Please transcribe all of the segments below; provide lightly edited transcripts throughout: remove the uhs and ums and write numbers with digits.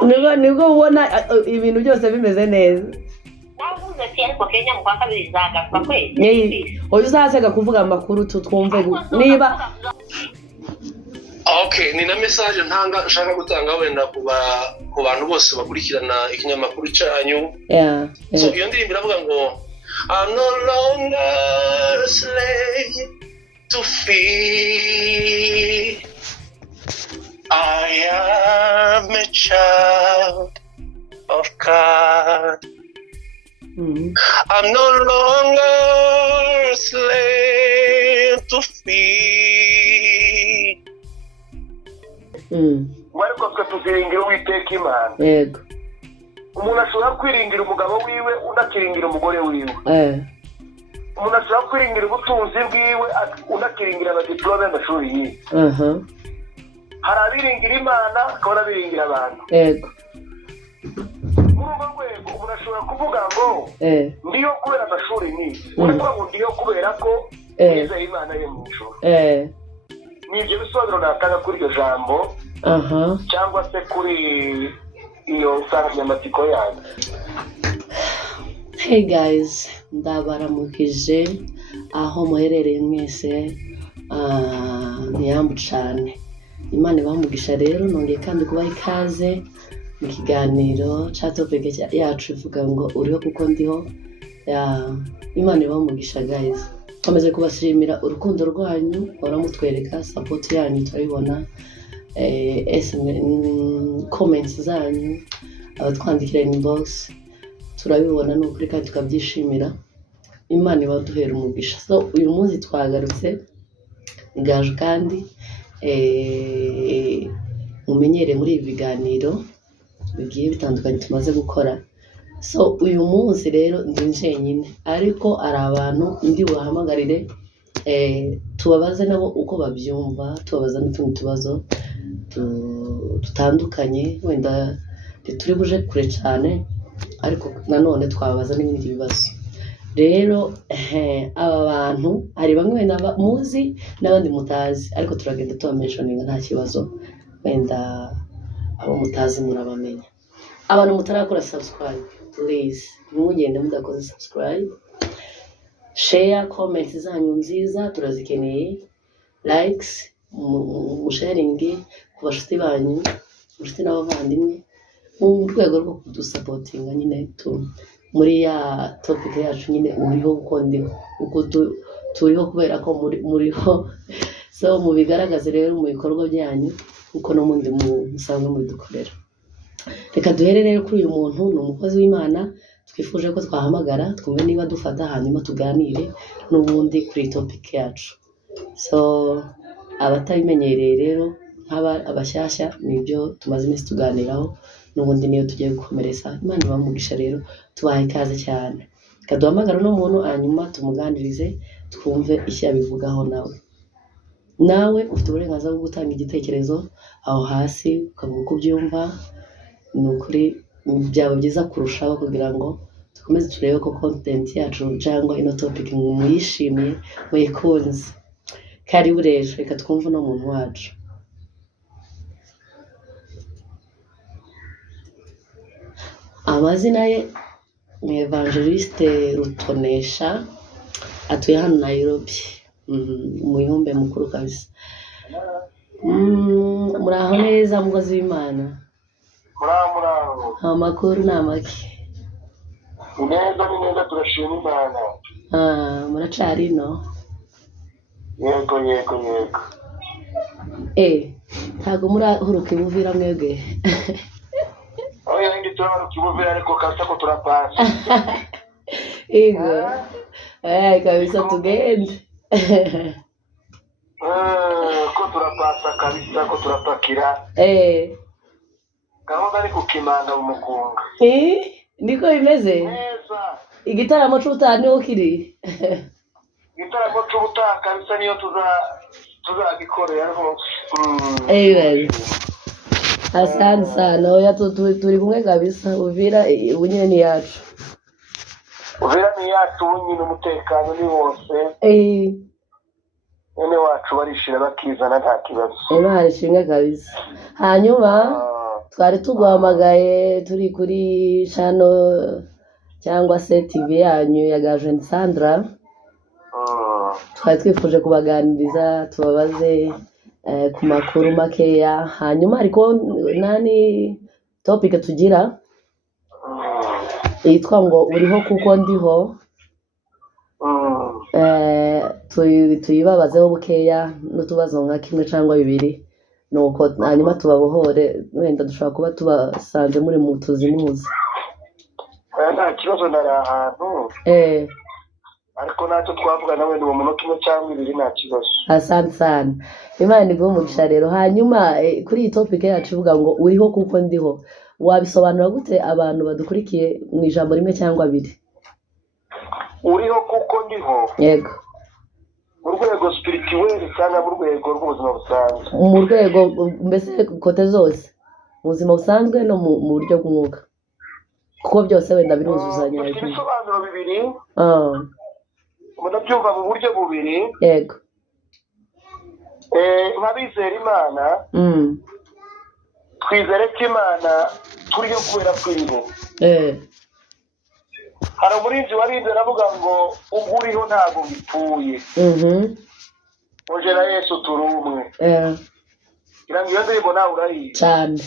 urumva nibwo ubona ibintu byose bimeze neza oya uzasega kuvuga amakuru twumve niba okay ni na message ntanga nshaka gutanga wenda ku bantu bose bakurikirana ikinyamakuru cyanyu so iyo ndirimbo iravuga ngo I'm no longer a slave to fear. I am a child of God. I'm no longer a slave to fear. Ariko twe tuziringira Uwiteka Imana. Yego. Umuntu ashobora kwiringira umugabo wiwe unakiringira umugore wiwe. Umuntu ashobora kwiringira ubutunzi bwiwe unakiringira abadiplome y'amashuri yiwe. Hari abiringira Imana akaba abiringira abantu. Yego. Muri urwo rwego umuntu ashobora kuvuga ngo ndiyo kubera amashuri nize. Uravuga ngo ndiyo kubera ko nizeye Imana ye mu ijuru. Nibyo bisobanuro natanga kuri iryo jambo cyangwa se kuri iyo nsanganyamatsiko yanyu. Hey guys, ndabaramukije aho muherereye mwese, ntiyambu cyane. Imana ibamugisha rero nongeye kandi kubaha ikaze mu kiganiro cya topic yacu ivuga ngo uriho kuko ndiho. Imana ibamugisha guys, komeze kubashimira urukundo rwanyu, baramutwereka support yanyu turabibona, comments zanyu, abatwandikira inbox turabibona n'ukuri kandi tukabyishimira. Imana ibaduhera umugisha. So uyu munsi twagarutse ngaje kandi mumenyere muri ibi biganiro bigiye bitandukanye tumaze gukora. So uyu munsi rero ndi njyenyine ariko ari abantu ndi buhamagarire tubabaze nabo uko babyumva, tubabaza n'utundi tubazo dutandukanye wenda turi buje kure cyane ariko nanone twababaza n'ibindi bibazo. Rero aba bantu hari bamwe muzi n'abandi mutazi ariko turagenda tubamentioninga nta kibazo, wenda abo mutazi murabamenya. Abantu mutarakora subscribe please mugende mudakoze subscribe, share, comment zanyu nziza turazikeneye, likes, sharing ku bashuti banyu, inshuti n'abavandimwe, mu rwego rwo kudusapotinga nyine muri ya topic yacu nyine uriho uko ndiho uko turiho kubera ko muriho. So mubigaragaze rero mu bikorwa byanyu uko no mundi musanzwe mubidukorera. Reka duhere rero kuri uyu muntu, ni umukozi w'Imana twifuje ko twahamagara twumve niba dufata hanyuma tuganire n'ubundi kuri topic yacu. So abatabimenyereye rero abashyashya nibyo tumaze iminsi tuganiraho n'ubundi niyo tugiye gukomereza. Imana ibamugisha rero tubaha ikaze cyane. Kaduhamagara no muntu hanyuma tumuganirize twumve icyo yabivugaho nawe ufite uburenganzira bwo gutanga igitekerezo aho hasi ukavuga uko ubyumva. Ni ukuri byaba byiza kurushaho kugira ngo dukomeze turebe ko content yacu cyangwa ino topic muyishimiye muyikunze. Karibu rero reka twumve no muntu wacu. Amazina ye ni Evangeliste Rutonesha, atuye hano Nairobi, umuyumbe mukuru kabisa. Muraho neza mukozi w'Imana? Muraho. Amakuru ni amaki? Neza turashima Imana. Muracari no? Yego. Ntago murahuruka Buvira mwebwe? Oya ndi turaruka Buvira ariko kasa ko turapasa. Yego. Kabisa tugende. Ko turapasa kabisa ko turapakira. Gahunda ni kukimanga mu mukunga. Niko bimeze? Neza. Igitaramo cy'ubutaha niho kiri? Igitaramo cy'ubutaha kabisa niyo tuzagikorera rwose. Asante sana. Oya turi kumwe kabisa. Uvira ubunyene ni yacu. Uvira ni yacu, ubunyene umutekano ni wose. ene wacu barishira bakizana nta kibazo Imana ishimwe kabisa. Hanyuma twari tuguhamagaye turi kuri channel cyangwa se TV yanyu ya Gajeni Sandra. Twari twifuje kubaganiriza tubabaze ku makuru makeya, hanyuma ariko nani topic tugira yitwa ngo uriho kuko ndiho. Tuyibabazeho bukeya n'utubazo nka kimwe cyangwa bibiri, nuko hanyuma tubabohore, wenda dushobora kuba tubasanze muri mu tuzimuzi. Nta kibazo nari ahantu ariko natwe twavuga nawe ni umunota umwe cyangwa ibiri nta kibazo. Asante sana, Imana iguhe umugisha rero. Hanyuma kuri iyi topic yacu ivuga ngo uriho kuko ndiho, wabisobanura gute abantu badukurikiye mu ijambo rimwe cyangwa abiri? Uriho kuko ndiho, yego, mu rwego spirituel cyangwa mu rwego rw'ubuzima busanzwe? Mu rwego mbese kote zose, mu buzima busanzwe no mu buryo bw'umwuka, kuko byose wenda biruzuzanya. Ibisobanuro bibiri, munabyumva mu buryo bubiri. Yego. Nk'abizera Imana, twizere ko Imana turiyo kubera kwiriho. Hari umurinzi warinze aravuga ngo ubwo uriho ntabwo bipfuye. Uje na Yesu turi umwe. Irangi iyo ndirimbo nawe urayizi cyane.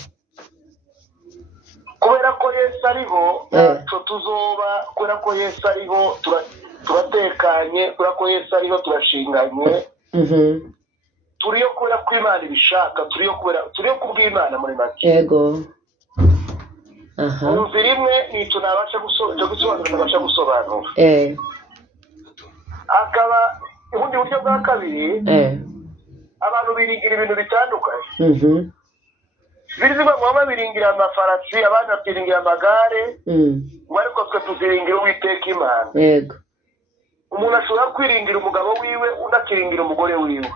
Kubera ko Yesu ariho ntacyo tuzoba, kubera ko Yesu ariho turatekanye, kubera ko Yesu ariho turashinganye. Turiyo kubera ko Imana ibishaka, turiyo kubw'Imana muri make. Yego. Umvira imwe nicyo nabasha gusobanura. Akaba ubundi buryo bwa kabiri, abantu biringira ibintu bitandukanye. Birizima ngo biringira amafarasi, abandi bakiringira amagare, ngo ariko twe tuziringira Uwiteka Imana. Yego. Umuntu ashobora kwiringira umugabo wiwe, undi akiringira umugore wiwe.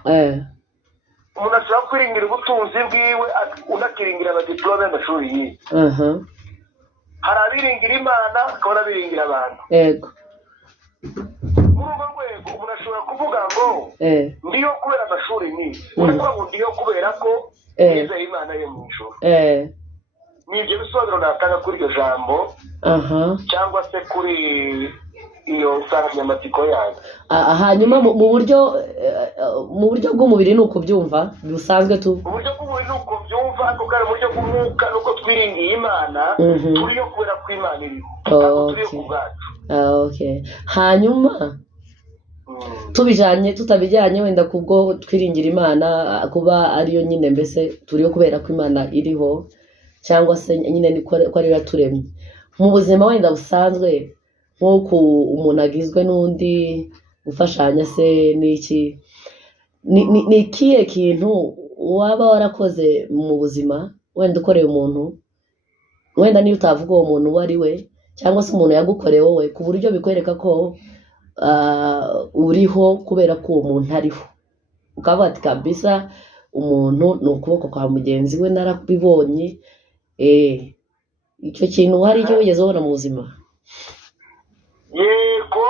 Umuntu ashobora kwiringira ubutunzi bwiwe, undi akiringira abadiplome y'amashuri yiwe. Hari abiringira Imana, hakaba n'abiringira abantu. Yego. Muri urwo rwego umuntu ashobora kuvuga ngo ndiyo kubera amashuri nize, uravuga ngo ndiyo kubera ko nizeye Imana yo mu ijuru. Ni ibyo bisobanuro natanga kuri iryo jambo cyangwa se kuri iyo nsanganyamatsiko yayo. Hanyuma mu buryo bw'umubiri ni uko byumva bisanzwe tu. Mu buryo bw'umubiri ni uko byumva, ariko kandi mu buryo bw'umwuka nuko twiringiye Imana, turiyo kubera ko Imana iriho, ntabwo turiyo ku bwacu. Okay. Hanyuma tutabijyanye wenda kubwo twiringira Imana kuba ariyo nyine, mbese turiyo kubera ko Imana iriho, cyangwa se nyine ko ariyo yaturemye. Mu buzima wenda busanzwe, nk'uko umuntu agizwe n'undi, gufashanya se n'iki, ni ikihe kintu waba warakoze mu buzima wenda ukoreye umuntu, wenda niyo utavuga uwo muntu uwo ari we, cyangwa se umuntu yagukoreye wowe, ku buryo bikwereka ko uriho kubera ko uwo muntu ariho, ukavuga ati kabisa umuntu ni ukuboko kwa mugenzi we, narabibonye. Icyo kintu hari icyo wigeze ubona mu buzima? Yego.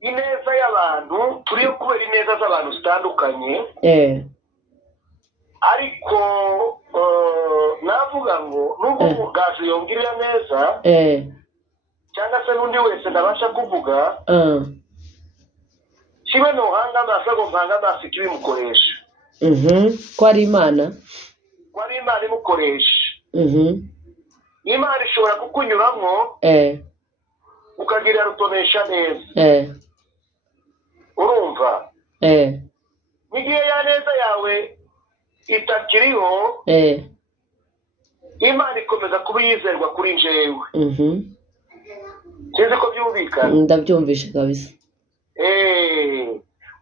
Ineza y'abantu, turiyo kubera ineza z'abantu zitandukanye. Ariko navuga ngo nubwo umugaje yongirira neza, cyangwa se n'undi wese nabasha kuvuga, kibe nuhanga amaso ngo mpanga amaso ikibimukoresha. Ko ari Imana? Ko ari Imana imukoresha. Imana ishobora kukunyuramo ukagirira rutonesha neza. Urumva? N'igihe ya neza yawe itakiriho, Imana ikomeza kuba yizerwa kuri njyewe. Sinzi ko byumvikana. Ndabyumvishe kabisa.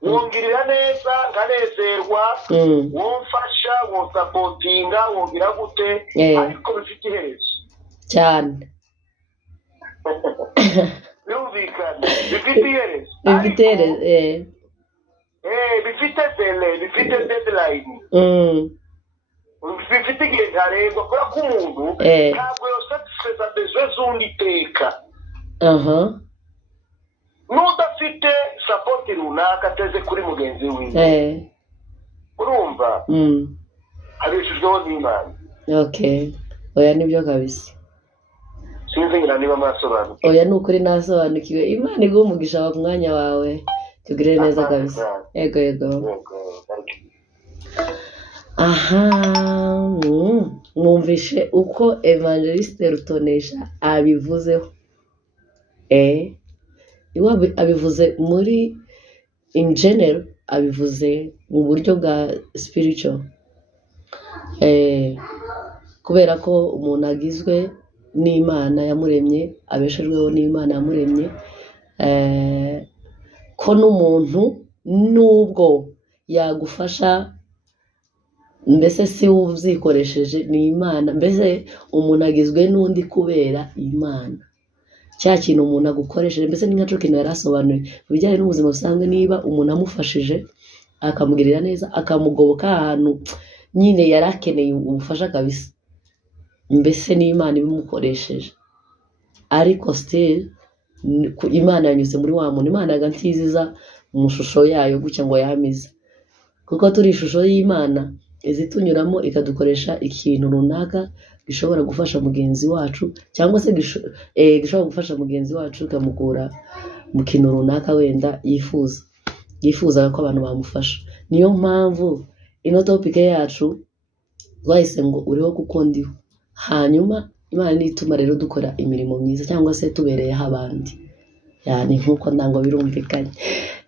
Wongirira neza nkanezerwa, womfasha, wonsapotinga, wongira gute, ariko bifite iherezo cyane. Byumvikana, bifite iherezo. Bifite iherezo. Bifite dele, bifite deadline. Bifite igihe ntarengwa, kubera ko umuntu ntabwo yosatisfeza besoin z'undi iteka. N'udafite support sapoti runaka ateze kuri mugenzi wiwe urumva abeshejweho n'Imana. Okay, oya nibyo kabisa. Sinzi ngira niba masobanukiwe. Oya nukuri nasobanukiwe. Imana iguha umugisha wa mwanya wawe. Tugire neza kabisa. Yego. Aha, numvishe uko Evangeliste Rutonesha abivuzeho. Iwa abivuze muri in general, abivuze mu buryo bwa spiritual. Kubera ko umuntu agizwe n'Imana yamuremye, abeshejweho n'Imana yamuremye, ko n'umuntu nubwo yagufasha mbese si uzikoresheje ni Imana, mbese umuntu agizwe n'undi kubera Imana. Cya kintu umuntu agukoresheje mbese ni nka cyo kintu yarasobanuye bijyanye n'ubuzima busanzwe, niba umuntu amufashije akamugirira neza akamugoboka ahantu nyine yarakeneye ubufasha kabisa, mbese n'Imana ibimukoresheje. Ariko still Imana yanyuze muri wa muntu, Imana yagantiziza mu shusho yayo gutya ngo yamize, kuko turi ishusho y'Imana izitunyuramo ikadukoresha ikintu runaka gishobora gufasha mugenzi wacu, cyangwa se gishobora gufasha mugenzi wacu kamukura mu kintu runaka wenda yifuza ko abantu bamufasha. Niyo mpamvu ino topic yacu twahise ngo uriho kuko ndiho, hanyuma Imana nituma rero dukora imirimo myiza cyangwa se tubereyeho abandi. Yani nkuko ndango birumvikanye.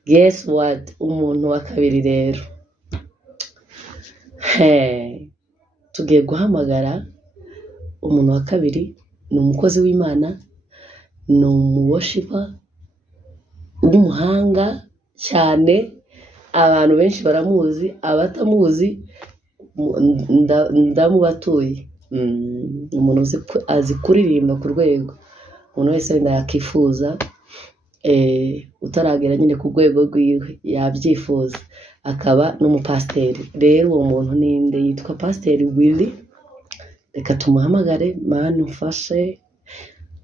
Guess what? Umuntu wa kabiri rero, tugiye guhamagara umuntu wa kabiri. Ni umukozi w'Imana, ni umuworshiper w'umuhanga cyane, abantu benshi baramuzi, abatamuzi ndamubatuye. Umuntu azi kuririmba ku rwego umuntu wese wenda yakifuza, utaragera nyine ku rwego rwiwe yabyifuza. Akaba n'umupasiteri. Rero uwo muntu ninde? Yitwa Pasiteri Willy. Reka tumuhamagare. Mana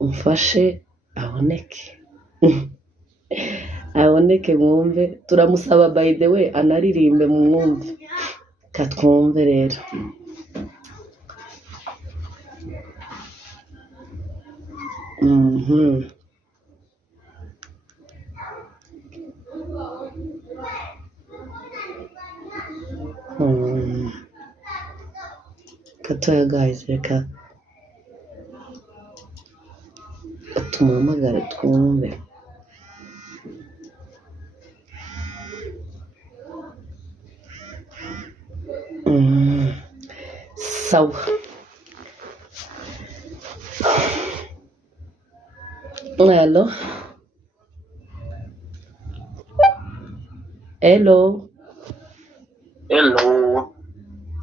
umfashe aboneke. Aboneke mwumve. Turamusaba by the way anaririmbe mwumve. Katwumve rero. Katoya guys, reka tumuhamagare twumve. Sawa. Hello.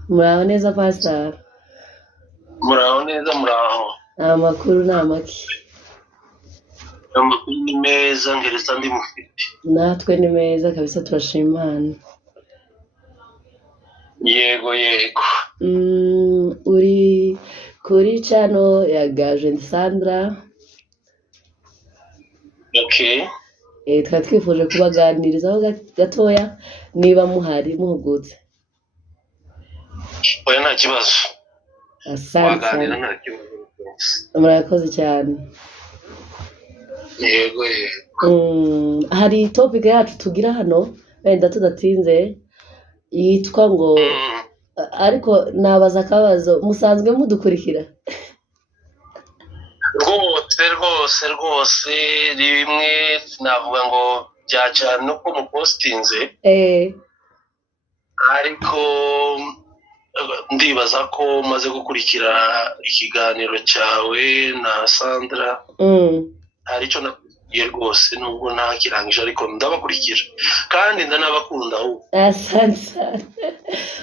Muraho neza Pastor? Muraho neza, muraho. Amakuru ni amaki? Amakuru ni meza, ngereza ndi mufite. Natwe ni meza kabisa, turashima Imana. Yego. Uri kuri channel ya Agent Sandra. Okay. Twari twifuje kubaganirizaho gatoya niba muhari muhugutse. Oya nta kibazo. Asante. Waganira nta kibazo. Murakoze cyane. Yego. Hari topic yacu tugira hano wenda tudatinze yitwa ngo ariko nabaza akabazo, musanzwe mudukurikira? Rwose rimwe navuga ngo byacana nuko mupostinze, ariko ndibaza ko umaze gukurikira ikiganiro cyawe na Sandra. Hari icyo nakubwiye rwose, nubwo ntakirangije ariko ndabakurikira kandi ndanabakunda ahubwo. Asante.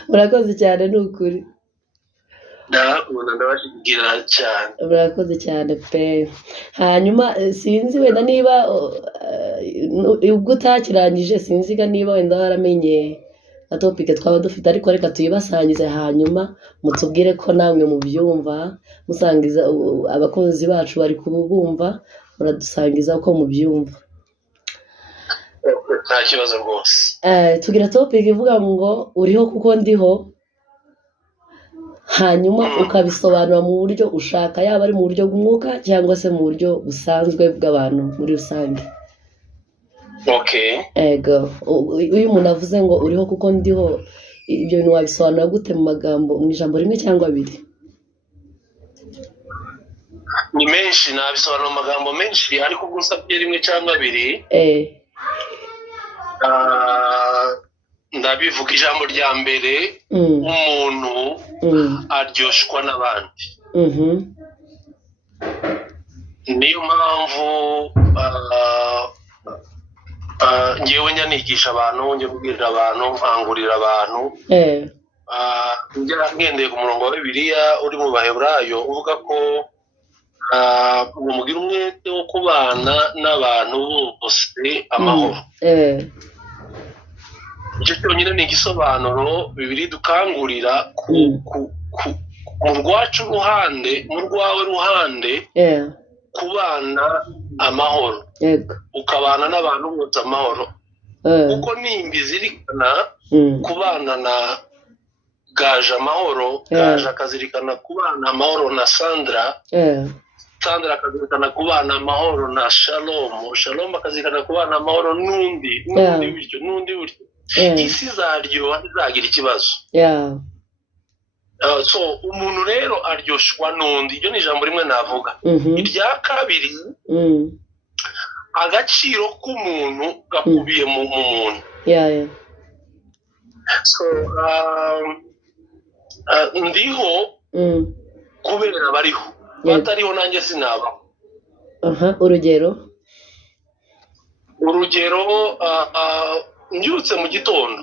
Murakoze cyane n'ukuri. Ndabakunda, ndabashigira cyane. Murakoze cyane pe. Hanyuma sinzi wenda niba ubwo utakirangije, sinzi niba wenda waramenye na topic twaba dufite, ariko reka tuyibasangize hanyuma mutubwire ko namwe mubyumva, musangiza abakozi bacu bari kubumva, muradusangiza uko mubyumva. nta kibazo rwose. Tugira topic ivuga ngo uriho kuko ndiho, hanyuma ukabisobanura mu buryo ushaka, yaba ari mu buryo bw'umwuka cyangwa se mu buryo busanzwe bw'abantu muri rusange. Ego, uyu umuntu avuze ngo uriho kuko ndiho, ibyo bintu wabisobanura gute mu magambo, mu ijambo rimwe cyangwa abiri? Ni menshi, nabisobanura mu magambo menshi, ariko gusabye rimwe cyangwa abiri. Ndabivuga ijambo rya mbere, umuntu aryoshwa n'abandi. Niyo mpamvu ngewe nyanigisha abantu, njye kubwirira abantu, nkangurira abantu, ngendeye ku murongo wa Bibiliya uri mu Baheburayo uvuga ko umugira umwete wo kubana n'abantu bose amahoro. Icyo cyonyine ni igisobanuro Bibiliya dukangurira mu rwacu ruhande, mu rwawe ruhande, kubana amahoro, ukabana n'abantu bose amahoro, kuko nimba izirikana kubana na Gaje amahoro, Gaje akazirikana kubana amahoro na Sandra, Sandra akazirikana kubana amahoro na Shalom, Shalom akazirikana kubana amahoro n'undi buryo, isi zaryoha ntizagira ikibazo. So umuntu rero aryoshwa n'undi, iryo ni ijambo rimwe navuga. Irya kabiri, agaciro k'umuntu gakubiye mu muntu. So ndiho kubera bariho, batariho nanjye sinabaho. Urugero mbyutse mu gitondo,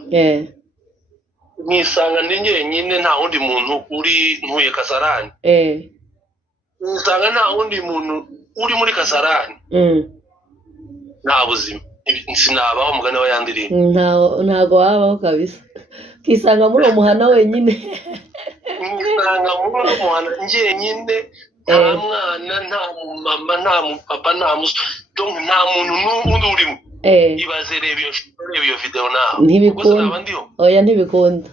nisanga ndi njyenyine, nta wundi muntu ntuye Kasarani, nisanga nta wundi muntu uri muri Kasarani, nta buzima, sinabaho umugani wa yandirimbo. Ntago wabaho kabisa, kisanga muri uwo muhana wenyine. Nisanga muri uwo muhana njyenyine, nta mwana, nta mama, nta papa, nta muntu n'undi urimo. Ibaze reba iyo video nawe. Ntibikunda. Oya ntibikunda.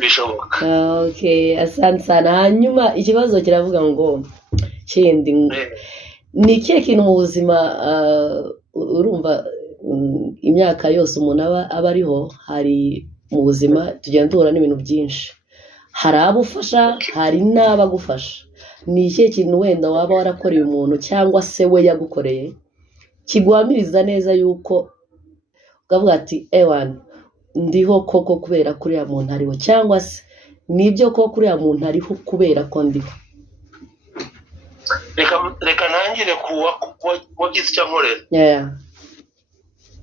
Bishoboka. Okay, asante sana. Hanyuma ikibazo kiravuga ngo kindi ni ikihe kintu mu buzima urumva imyaka yose umuntu aba ariho, hari mu buzima tugenda duhura n'ibintu byinshi, hari abufasha, hari n'abagufasha. Ni ikihe kintu wenda waba warakoreye umuntu cyangwa se we yagukoreye kiguhamiriza neza yuko ukavuga ati ewan ndiho koko kubera kuri ya muntu ariho, cyangwa se nibyo koko kuri ya muntu ariho kubera ko ndiho? Reka ntangire wagize icyo nkorera.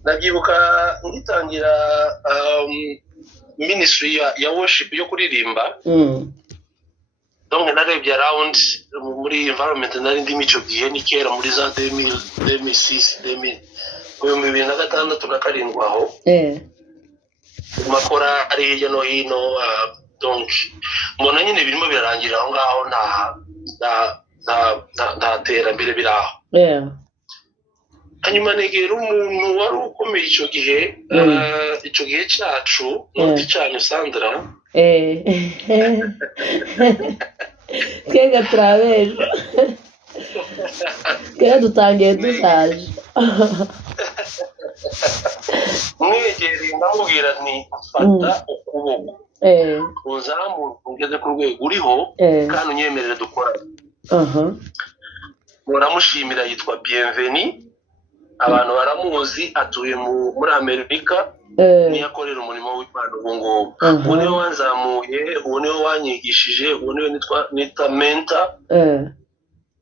Ndabyibuka ngitangira ministry ya worship yo kuririmba, donc narebye around muri environment nari ndimo icyo gihe, ni kera muri za 2006 2006 na karindwi aho, makora ari hirya no hino, donc mbona nyine birimo birarangira aho ngaho, nta terambere biraho. Hanyuma negera umuntu wari ukomeye icyo gihe cyacu, n'undi cyanyu Sandra, twega turabeje, twega dutangiye dusaje. Mwegereye ndamubwira nti fata ukuboko, uzamure ugeze ku rwego uriho, kandi unyemerere dukorane. Muramushimira, yitwa Bienveni, abantu baramuzi, atuye muri Amerika, niyo akorera umurimo w'Imana ubu ngubu. Uwo niwe wanzamuye, uwo niwe wanyigishije, uwo niwe nita mentor.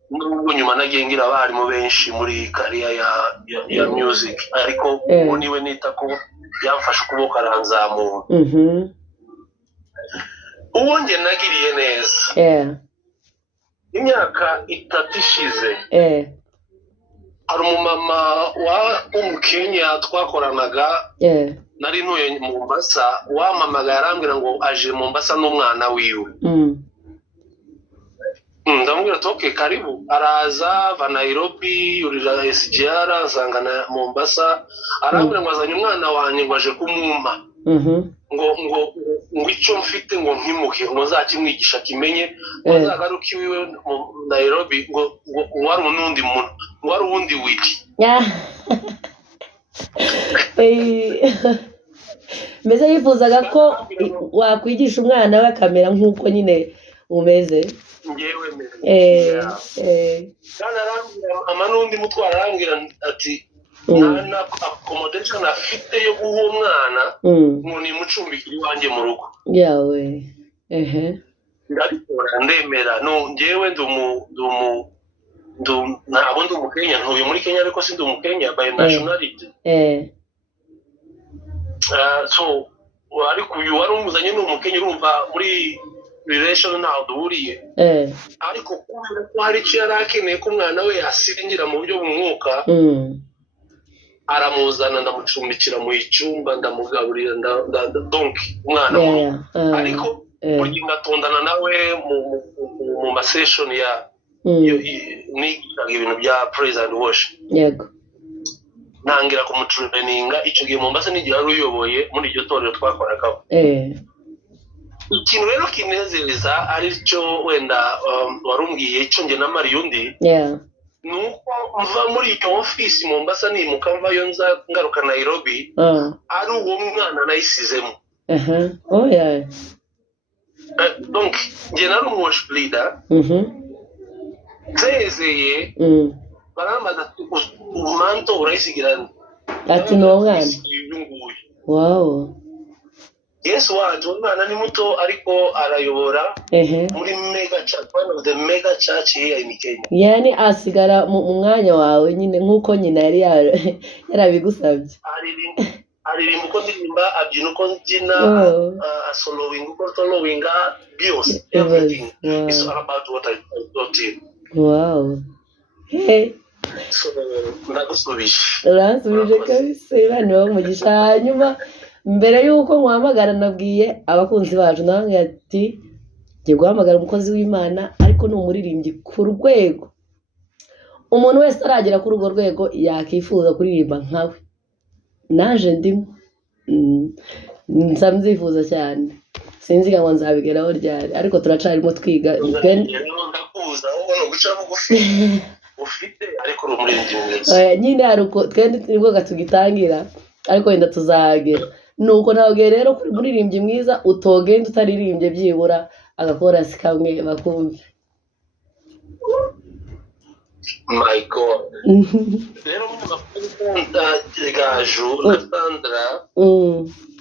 N'ubwo nyuma nagiye ngira abarimu benshi muri kariya ya music, ariko uwo niwe nita ko yamfashe ukuboko aranzamura. Uwo njye nagiriye neza, imyaka 3 ishize, hari umumama w'umukenya twakoranaga, nari ntuye mu Mombasa, wampamagaye arambwira ngo aje mu Mombasa n'umwana wiwe. ndamubwira ati okay karibu, araza va Nairobi yurira SGR asanga na Mombasa, arambwira ngo azanye umwana wanjye ngo aje kumumpa ngo icyo mfite ngo nkimuhe ngo nzakimwigisha kimenye ngo nzagaruke iwiwe mu Nairobi ngo wari unundi muntu ngo wari uwundi wiki mbese yifuzaga ko wakwigisha umwana we akamera nk'uko nyine umeze. ngewe kandi arambwira n'undi mutwara arambwira ati nta accommodation afite yo guha umwana ngo nimucumbikire iwanjye mu rugo yawe. ndabikora ndemera ngewe ntabwo ndi umukenya, ntuye muri Kenya ariko si ndi umukenya by nationality. So ariko uyu wari umuzanye ni umukenya, urumva muri relation ntaho duhuriye, ariko kubera ko hari icyo yari akeneye ko umwana we asingira mu buryo bw'umwuka, aramuzana ndamucumbikira mu icyumba ndamugaburira donc umwana ariko burya ngatondana nawe mu masession ya nigaga ibintu bya praise and worship. Yego. Ntangira kumutraininga icyo gihe Mombasa n'igihe yari uyoboye muri iryo torero twakoragaho. Ikintu rero kinezereza ari cyo wenda warumbwiye icyo nge na Mariyundi, nuko mva muri iyo office Mombasa nimuka mvayo ngaruka Nairobi, ari uwo mwana nayisizemo. Donc nge nari worship leader, zezeye barambaza umanto urayisigirana ati ni umwana. Wow. Yesu wacu umwana ni muto ariko arayobora muri mega church, one of the mega church here in Kenya. Yani asigara mu mwanya wawe nyine nkuko nyina yari yarabigusabye. Aririmba uko ndirimba, abyina uko mbyina, asolowinga uko solowinga, bios everything is all about what I taught him. Wow. Hey. So ndagusubije. Uransubije kabisa, bano umugisha. Hanyuma mbere yuko nkwamagara nabwiye abakunzi bacu nange ati ngiye guhamagara umukozi w'Imana ariko ni umuririmbyi ku rwego umuntu wese aragera kuri urwo rwego yakifuza kuririmba nkawe. Naje ndimo nzamzifuza cyane, sinzi ngo nzabigeraho ryari ariko turacarimo twiga. Ndakuza ubona guca bugufi ufite ariko umuririmbyi mwiza nyine hari uko twende nibwo gatugitangira ariko wenda tuzagera. Nuko ntabwo rero kuri muririmbyi mwiza utogenda utaririmbye byibura agakora kamwe bakumve. My God. Rero mukunda Gaju na Sandra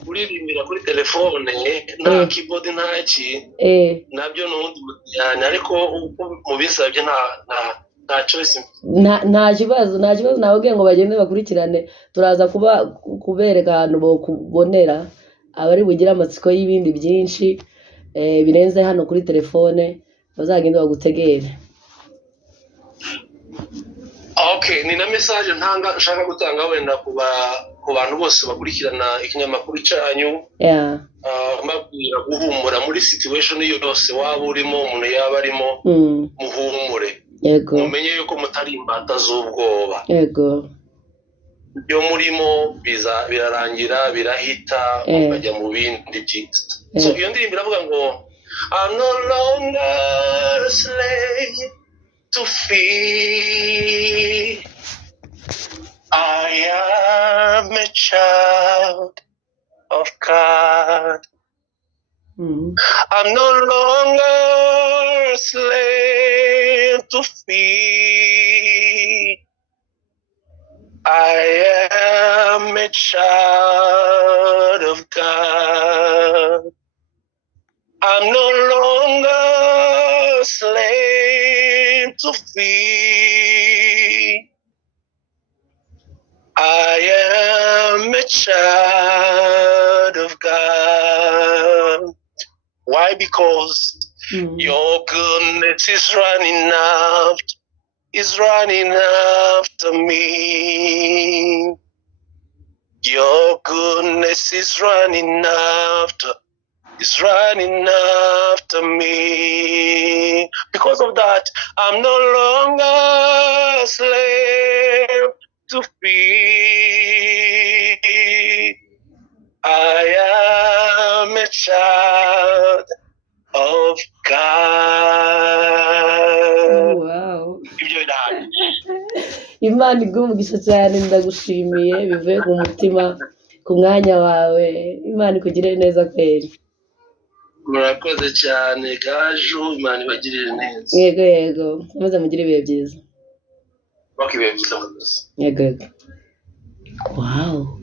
kuririmbira kuri telefone nta keyboard ntaki nabyo n'ubundi mutiyane, ariko mu bisabye nta choice. Nta kibazo nababwiye ngo bagende bakurikirane, turaza kubereka ahantu bo kubonera abari bugira amatsiko y'ibindi byinshi birenze hano kuri telefone, bazagenda bagutegere. Okay, ni na message nshaka gutanga wenda ku bantu bose bakurikirana ikinyamakuru cyanyu. Mbabwira guhumura muri situation yose waba urimo, umuntu yaba arimo, muhumure. Yego. Mumenye yuko mutari imbata z'ubwoba. Yego. Byo murimo birarangira birahita mukajya mu bindi byiza. So iyo ndirimbo iravuga ngo I'm no longer a slave to fear, I am a child of God. I'm no longer a slave to fear, I am a child of God. I'm no longer a slave to fear, I am a child of God. Why? Because your goodness is running after me. Your goodness is running after is running after me. Because of that, I'm no longer a slave to fear. I am a child of God. Wow. Imana igumugisha cyane, ndagushimiye bivuye ku mutima ku mwanya wawe. Imana ikugirire neza kweli. Murakoze cyane Gaju, Imana ibagirire neza. Yego muze mugire ibihe byiza. Ibihe byiza murakoze. Yego. Wow.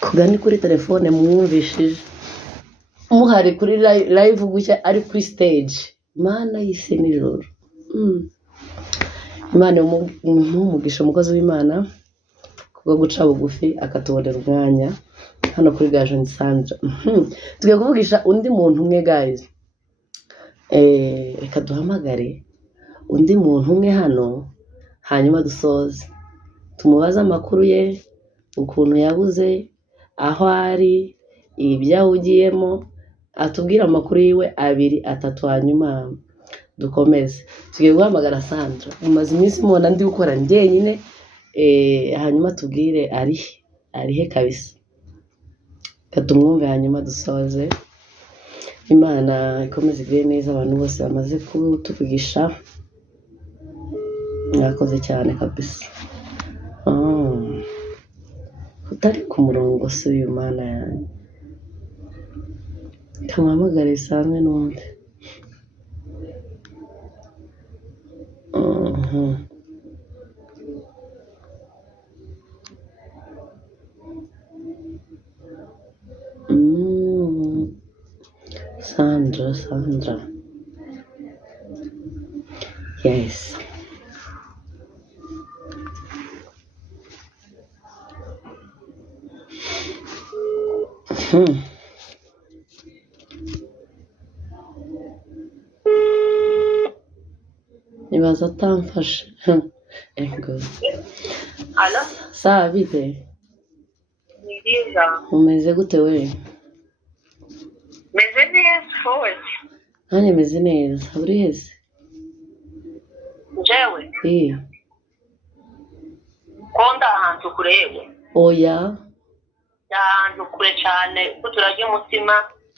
Kugani kuri telefone mwumvishije muhari kuri live gushya ari kuri stage. Mana yise nijoro. Imana umugisha umukozi w'Imana kubwo guca bugufi akatubonera umwanya hano kuri Gaju Sandra. Tugiye kuvugisha undi muntu umwe guys. Reka duhamagare undi muntu umwe hano hanyuma dusoze. Tumubaza amakuru ye, ukuntu yabuze, aho ari, ibyawugiyemo, atubwira amakuru yiwe 2-3 hanyuma dukomeze. Tugiye guhamagara Sandra. Umaze iminsi mubona ndi gukora njyenyine, hanyuma tubwire arihe kabisa. Katumwumve hanyuma dusoze. Imana ikomeze igire neza abantu bose bamaze kutuvugisha. Mwakoze cyane kabisa. Utari ku murongo se uyu Mana yanjye. Kamuhamagare bisanzwe n'undi. Sandra. Yes. Nibaza atamfashe. Ego. Alo? Sawa bite? Ni byiza. Umeze gute we? Meze neza wowe? Nanjye meze neza. Uri hese? Njyewe? Konda ahantu kurebe. Oya. Ahantu kure cyane ko turajya umutima.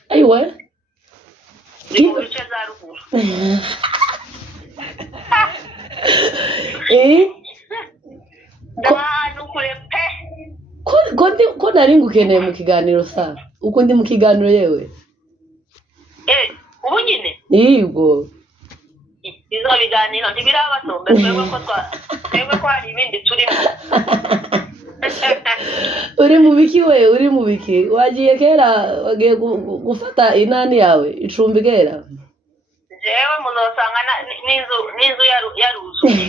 Ayiwe? Ni mu bice za ruguru. Ahantu kure pe. Ko nari ngukeneye mu kiganiro sa. Uko ndi mu kiganiro yewe? Ubu nyine? Yego. Izo biganiro ntibirabatombe twebwe ko hari ibindi turimo. Uri mu biki we? Uri mu biki? Wagiye kera wagiye gufata inani yawe icumbi kera? Jewe muzosanga n'inzu yaruzuye.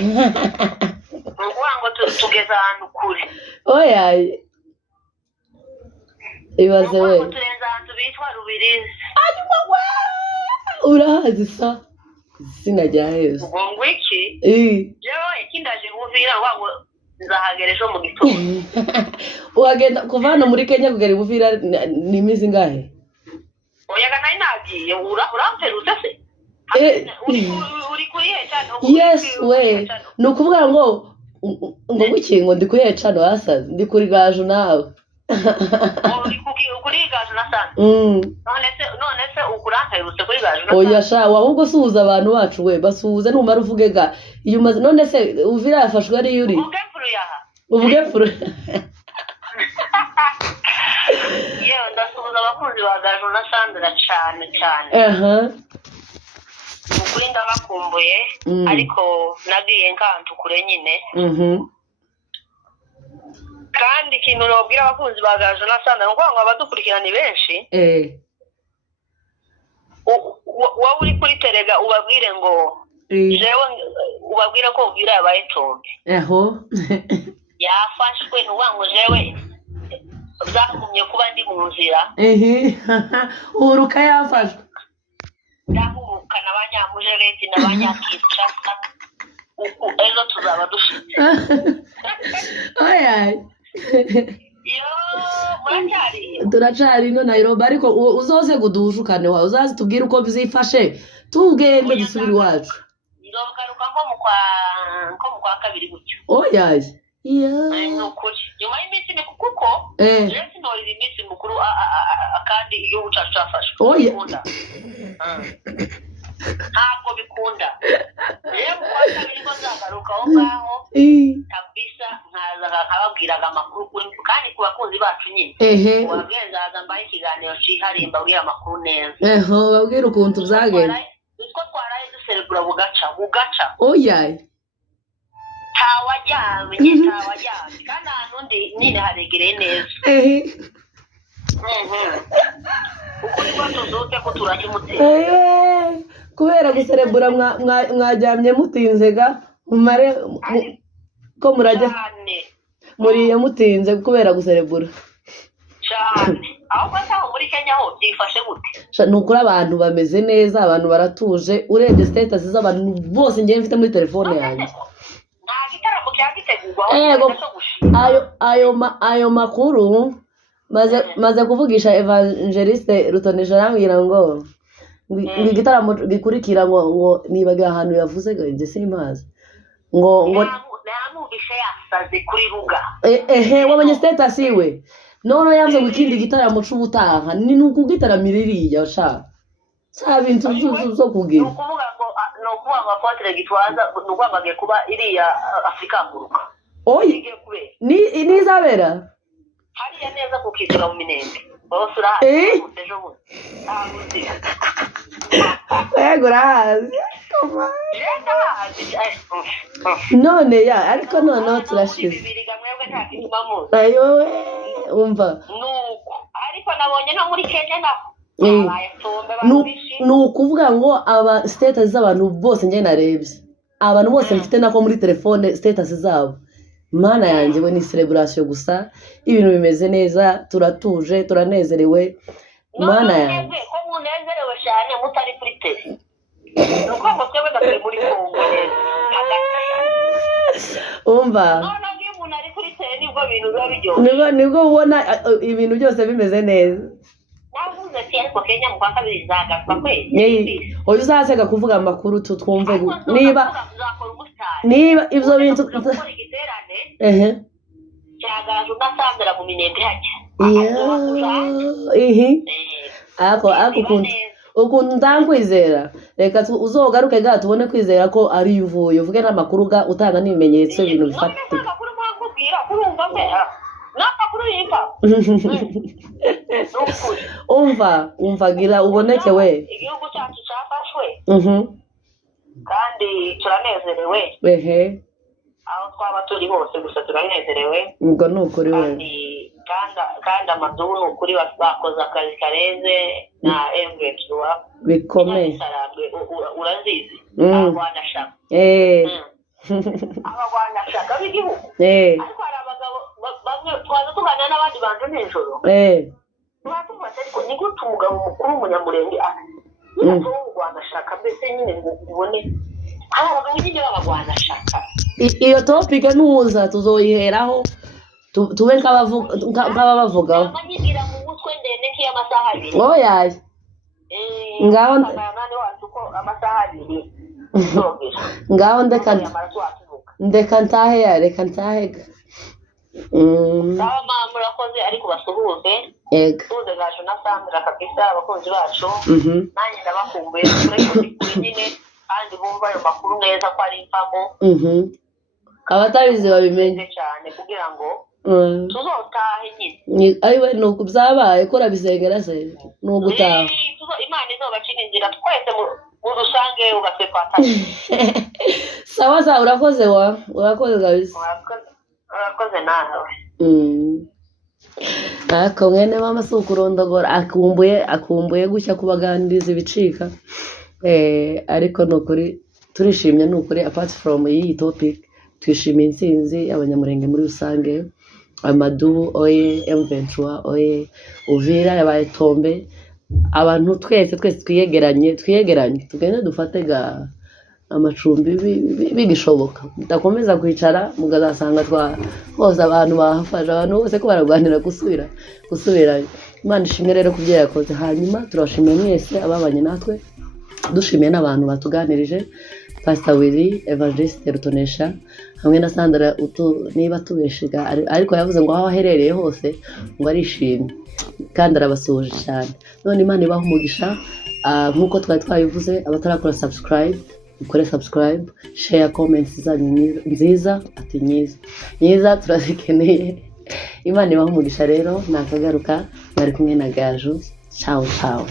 Nukuvuga ngo tugeze ahantu kure. Oya. Ibaze we. Turenze ahantu bitwa Rubirizi. Ariko we. Urahazi sa? Sinajya heza. Ngo iki? Jewe ikindaje Buvira wabo nzahagera ejo mu gitondo. Wagenda kuva hano muri Kenya kugera Buvira ni imizi ngahe? Oya kana inagiye uramperutse se? Uri kuriye cyane. Yes we. Nukuvuga ngo gukingo ndi kuriye cyane wasaze ndi kuri Gaju nawe. Kuri Gaju na Sandra. None se ukuramperutse kuri Gaju na Sandra. Oya sha ahubwo suhuza abantu bacu we basuhuze numara uvuge ga iyo umaze none se Uvira yafashwe ari yuri. Uvuge furu. Yewe ndasuhuza abakunzi ba Gaju na Sandra cyane. Ukuri ndabakumbuye ariko nagiye nkantu kure nyine. Kandi ikintu nabwira abakunzi ba Gaju na Sandra ngo abadukurikirana ni benshi. Wowe uri kuri Terega ubabwire ngo jewe ubabwire ko Uvira yabaye tombe. Yafashwe n'uwangu jewe zagumye kuba ndi mu nzira. Uruka yafashwe. Ndahuruka n'abanyamujereti n'abanyakicasa. Ejo tuzaba dufite. Oya. Yo turacari no Nairobi ariko uzoze gudushukane wa uzazi tubwire uko bizifashe tugende dusubira iwacu nzogaruka nko mu kwa kabiri gutyo oyaje nukuri nyuma y'iminsi mikuru kuko rero sinori iminsi mukuru kandi iyo ucacu cafashwe ntabwo bikunda rero kwa kabiri ko nzagaruka aho ngaho kabisa nkababwiraga amakuru kandi ku bakunzi bacu nyine wabwira nzaza mbaye ikiganiro cihariye mbabwira amakuru neza babwira ukuntu byagenda utwo twaraye duserebura bugaca oyaye ntawajyanye kandi ahantu nyine haregereye neza ukuri ko tuzuke ko turajya umutima kubera guserebura mwajyamye mutinze ga mumare ko murajya muriye mutinze kubera guserebura cyane ahubwo ntaho muri Kenya ho byifashe gute ni ukuri abantu bameze neza abantu baratuje urebye status z'abantu bose ngiye mfite muri telefone yanjye ayo makuru maze kuvugisha Evangeliste Rutonesha arambwira ngo igitaramo gikurikira ngo nibaga ahantu yavuze ngo nje simazi ngo namubishe yasaze kuri ruga wabonye status iwe none yavuze ngo ikindi gitaramo c'ubutaha ni nukugitaramira iriya sha bintu zo kugira nukuvuga ngo apotre Gitwaza nugwamage kuba iriya Afrika nguruka oyi nizabera hariya neza kukizura mu Minembwe bose ejo bundi urahazi none ariko noneho turashize ayowe umva nuko ariko nabonye no muri Kenya naho ni ukuvuga ngo aba status z'abantu bose njye narebye abantu bose mfite nako muri telefone status zabo mana yanjye we ni celebration gusa ibintu bimeze neza turatuje turanezerewe mana yanjye ko munezerewe cyane mutari kuri tele nuko ngo twebwe gatari muri Kongo umva umuntu ari kuri tele nibwo bintu biba biryoshye nibwo ubona ibintu byose bimeze neza navuze ariko Kenya mu kwa kabiri zagaruka kwezi oyo uzasega kuvuga amakuru twumve niba ibyo bintu cyagaje ugasambira mu Minembwe hajya ukuntu ndankwizera reka uzogaruke ga tubone kwizera ko ari uvuye uvuge n'amakuru ga utanga n'ibimenyetso ibintu bifatika umva gira uboneke we igihugu cyacu cyafashwe kandi turanezerewe aho twaba turi hose gusa turanezerewe ubwo ni ukuri we kandi amadubu ni ukuri bakoze akazi karenze na M23 bikomeye urazizi abagwanashaka abagwanashaka b'igihugu ariko hari abagabo bamwe twaza tuganira n'abandi bantu nijoro ariko ni gute umugabo mukuru w'umunyamurenge niba w'umugwanashaka mbese nyine ngo ubone hari abagabo nyine b'abagwanashaka iyo topic nuza tuzoyiheraho tube nk'ababavugaho nyigira mu mutwe ndende nk'iy'amasaha abiri oyaye ngaho ngaho ndeka ntahe reka ntahe murakoze ariko basuhuze tuze gaje na Sandra kabisa abakunzi bacu nanjye ndabakumbuye kuri nyine kandi bumva ayo makuru neza ko ari impamo abatabizi babimenye cyane kugira ngo tuzotahe nyine ayiwe nuko byabaye ko rabizengera se nugutaha imana izobacira inzira twese mu rusange ugasekwatanye sawa urakoze kabisa urakoze nawe ako mwene mama si ukurondogora akumbuye gushya kubaganiriza ibicika ariko ni ukuri turishimye ni ukuri apart from iyi topic twishimiye intsinzi abanyamurenge muri rusange amadubu oye M23 oye Uvira yabaye Tombe abantu twese twiyegeranye tugende dufate amacumbi bigishoboka, mudakomeza kwicara mugazasanga hose abantu bahafasha, abantu bose ko baragwanira gusubirayo. Imana ishimwe rero kubyo yakoze. Hanyuma turashimiye mwese ababanye natwe, dushimiye n'abantu batuganirije, Pastor Willy, Evangeliste Rutonesha hamwe na Sandra niba tubeshiga, ariko yavuze ngo aho aherereye hose ngo arishimye kandi arabasuhuje cyane. None Imana ibaha umugisha. Nkuko twari twabivuze, abatarakora subscribe ukore subscribe, share, comments zanyu nziza ati nyiza turazikeneye. Imana ibaha umugisha rero, nakagaruka bari kumwe na Gaju. Ciao ciao.